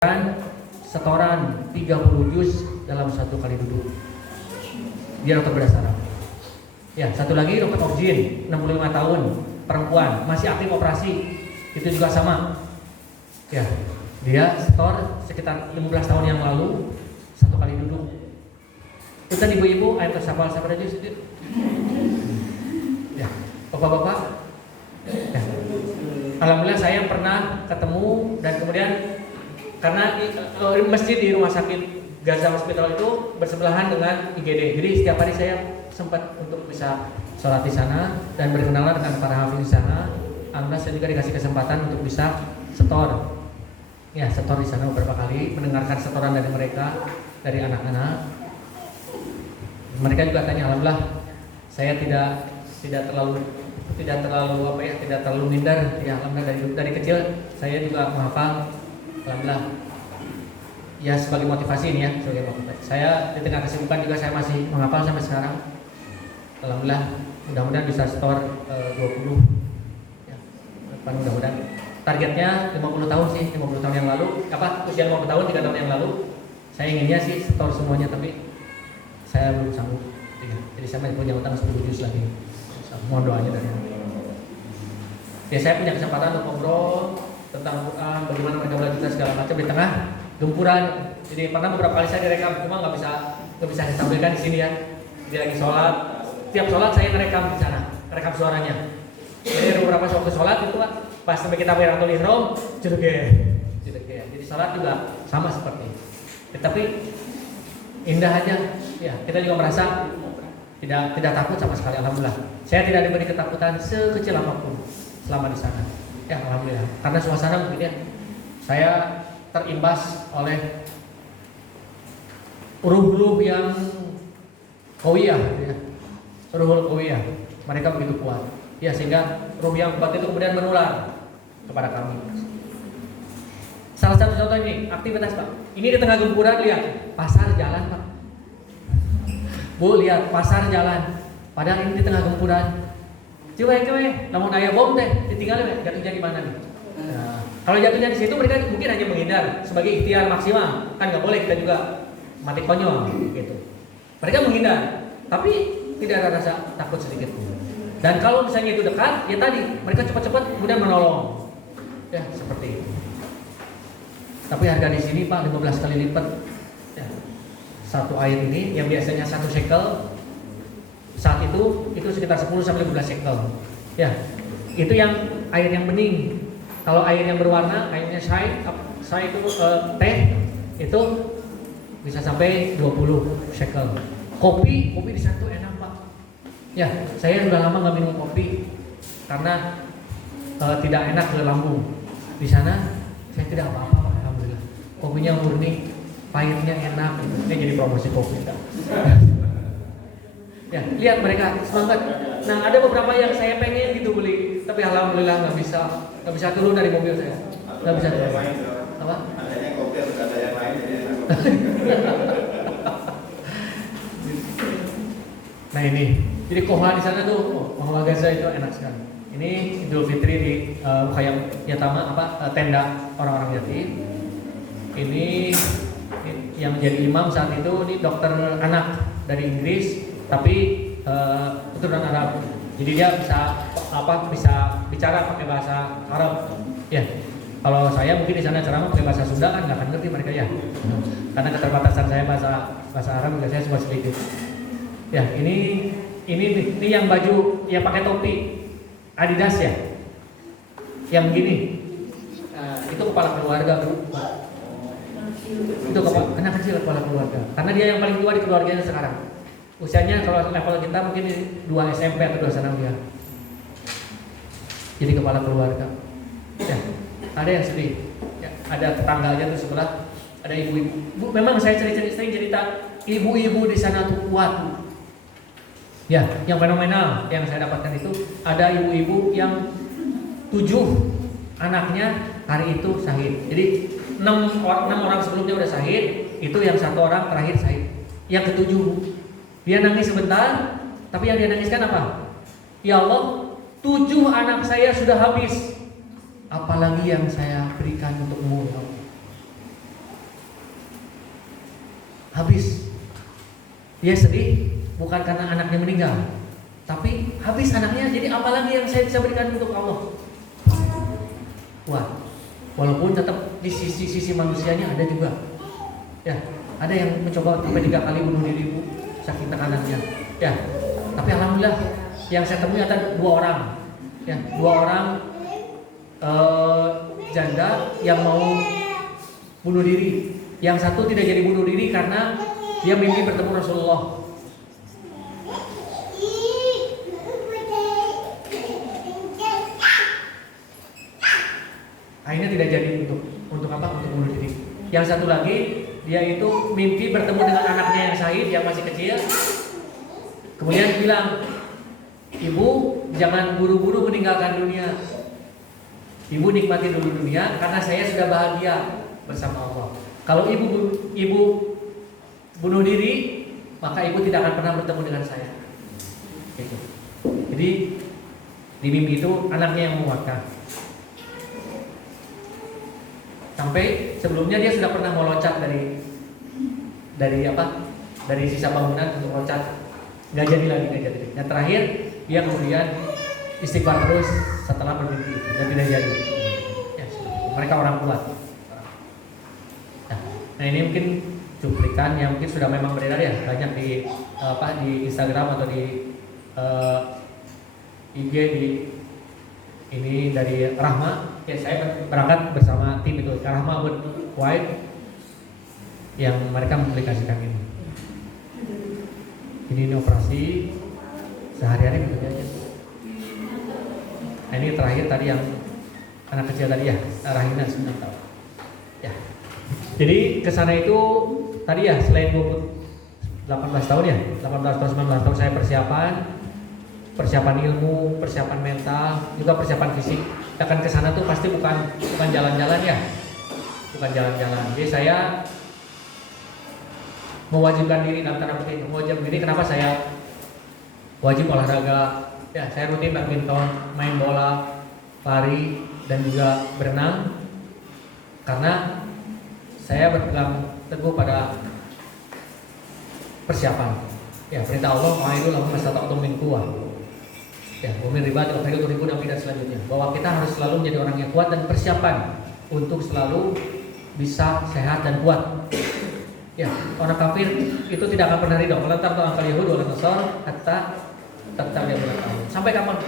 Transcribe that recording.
setoran 30 juz dalam satu kali duduk. Dia dokter bedah saraf. Ya, satu lagi dokter Orjin, 65 tahun, perempuan, masih aktif operasi. Itu juga sama. Ya, dia setor sekitar 15 tahun yang lalu satu kali duduk. Itu kan ibu-ibu, ayat tersapal sabar aja sedikit. Ya, bapak-bapak. Ya. Alhamdulillah saya pernah ketemu dan kemudian karena masjid di rumah sakit Gaza Hospital itu bersebelahan dengan IGD. Jadi setiap hari saya sempat untuk bisa sholat di sana dan berkenalan dengan para hafiz di sana. Alhamdulillah saya juga dikasih kesempatan untuk bisa setor. Ya, setor di sana beberapa kali, mendengarkan setoran dari mereka, dari anak-anak. Mereka juga tanya, alhamdulillah saya tidak terlalu minder. Ya, alhamdulillah dari kecil saya juga menghafal. Alhamdulillah. Ya, sebagai motivasi ini ya, sebagai motivasi. Saya di tengah kesibukan juga saya masih menghafal sampai sekarang. Alhamdulillah, mudah-mudahan bisa setor 20. Ya, mudah-mudahan. Targetnya 50 tahun sih, 50 tahun yang lalu. Usia 50 tahun, 3 tahun yang lalu. Saya inginnya sih setor semuanya, tapi saya belum sanggup. Jadi saya masih punya utang 10 juz lagi. Mohon doanya dari Anda. Ya, saya punya kesempatan untuk ngobrol tentang Quran, bagaimana mereka belajar segala macam di tengah gempuran. Jadi pernah beberapa kali saya direkam, cuma nggak bisa saya tampilkan di sini ya. Dia lagi sholat, tiap sholat saya ngerekam di sana, rekam suaranya. Jadi beberapa waktu sholat itu Pak, pas sampai kita takbiratul ihram, jedege. Jadi sholat juga sama seperti itu. Tetapi indah aja, ya kita juga merasa tidak takut sama sekali. Alhamdulillah, saya tidak diberi ketakutan sekecil apapun selama di sana. Ya, alhamdulillah. Karena suasana mungkin ya, saya terimbas oleh ruh-ruh yang qawiyah, ya. Ruhul qawiyah. Mereka begitu kuat. Ya, sehingga ruh yang kuat itu kemudian menular kepada kami. Salah satu contoh ini, aktivitas Pak. Ini di tengah gempuran, lihat pasar jalan Pak. Bu, lihat pasar jalan. Padahal ini di tengah gempuran. Coba, namun ayah bom teh ditinggalin, jatuhnya di mana nih? Nah, kalau jatuhnya di situ mereka mungkin hanya menghindar sebagai ikhtiar maksimal, kan nggak boleh kita juga mati konyol gitu. Mereka menghindar, tapi tidak ada rasa takut sedikit pun. Dan kalau misalnya itu dekat, ya tadi mereka cepat-cepat kemudian menolong, ya seperti itu. Tapi harga di sini Pak 15 kali lipat. Ya. Satu air ini yang biasanya 1 shekel. Saat itu sekitar 10 sampai 15 shekel. Ya, itu yang air yang bening. Kalau air yang berwarna, airnya syai itu teh itu bisa sampai 20 shekel. Kopi di sana tuh enak Pak. Ya, saya sudah lama nggak minum kopi karena tidak enak ke lambung. Di sana saya tidak apa-apa Pak, alhamdulillah. Kopinya murni, pahitnya enak. Ini jadi promosi kopi. Ya, lihat mereka semangat. Nah, ada beberapa yang saya pengen gitu beli, tapi alhamdulillah nggak bisa turun dari mobil saya. Nggak bisa turun. Apa? Adanya kopi harus ada yang lain. Nah ini, jadi kohla di sana tuh, kohla Gaza itu enak sekali. Ini Idul Fitri di Mukhayam Yatama tenda orang-orang yatim. Ini yang menjadi imam saat itu ini dokter anak dari Inggris. Tapi keturunan Arab, jadi dia bisa bicara pakai bahasa Arab. Ya, kalau saya mungkin di sana ceramah pakai bahasa Sunda kan nggak akan ngerti mereka ya, karena keterbatasan saya bahasa Arab juga saya cuma sedikit. Ya, ini yang baju yang pakai topi Adidas ya, yang gini, itu kepala keluarga Bu. Itu anak kecil kepala keluarga, karena dia yang paling tua di keluarganya sekarang. Usianya kalau level kita mungkin 2 SMP atau 2 sanawiyah. Jadi kepala keluarga. Ya, ada yang sedih. Ya, ada tetangganya tuh sebelah, ada ibu-ibu. Memang saya sering cerita ibu-ibu di sana tuh kuat. Ya, yang fenomenal yang saya dapatkan itu ada ibu-ibu yang 7 anaknya hari itu syahid. Jadi 6 orang sebelumnya udah syahid, itu yang 1 orang terakhir syahid. Yang ke-7 dia nangis sebentar, tapi yang dia nangiskan apa? Ya Allah, 7 anak saya sudah habis, apalagi yang saya berikan untukmu ya Allah. habis. Dia sedih bukan karena anaknya meninggal, tapi habis anaknya, jadi apalagi yang saya bisa berikan untuk Allah. Wah, walaupun tetap di sisi manusianya ada juga. Ya, ada yang mencoba sampai 3 kali bunuh diri, Bu, saking tekanannya. Ya, tapi alhamdulillah yang saya temui ada 2 orang. Ya, 2 orang janda yang mau bunuh diri. Yang satu tidak jadi bunuh diri karena dia mimpi bertemu Rasulullah. Akhirnya tidak jadi untuk apa? Untuk bunuh diri. Yang satu lagi, dia itu mimpi bertemu dengan anaknya yang syahid yang masih kecil. Kemudian bilang, "Ibu, jangan buru-buru meninggalkan dunia. Ibu nikmati dulu dunia karena saya sudah bahagia bersama Allah. Kalau ibu bunuh diri, maka ibu tidak akan pernah bertemu dengan saya." Gitu. Jadi di mimpi itu anaknya yang menguatkan. Sampai sebelumnya dia sudah pernah mau loncat dari sisa bangunan untuk loncat, nggak jadi. Yang terakhir dia kemudian istighfar terus setelah bermimpi dan tidak jadi. Ya, mereka orang kuat. Nah ini mungkin cuplikan yang mungkin sudah memang beredar ya, banyak di Instagram atau di IG ini dari Rahma. Ya, saya berangkat bersama tim itu, Rahma Worldwide, yang mereka mempublikasikan ini. Ini operasi sehari-hari begitu aja. Nah, ini terakhir tadi yang anak kecil tadi ya, Rahina 9 tahun. Ya. Jadi kesana itu tadi ya, selain 18 tahun ya, 18 atau 19 tahun saya persiapan ilmu, persiapan mental, juga persiapan fisik. Kita kan kesana tuh pasti bukan jalan-jalan ya, bukan jalan-jalan. Jadi saya mewajibkan diri, dalam tanda petik mewajibkan diri. Kenapa saya wajib olahraga? Ya, saya rutin badminton, main bola, lari, dan juga berenang. Karena saya berpegang teguh pada persiapan. Ya, perintah Allah, "Ma'idul lahum mastata'tum min quwwah." Ya, umir riba atau ribu dan selanjutnya. Bahwa kita harus selalu menjadi orang yang kuat dan persiapan untuk selalu bisa sehat dan kuat. Ya, orang kafir itu tidak akan pernah ridho. Kalau tartu angkal Yahud wal Nasar hatta tattabi'a millata. Sampai kapan?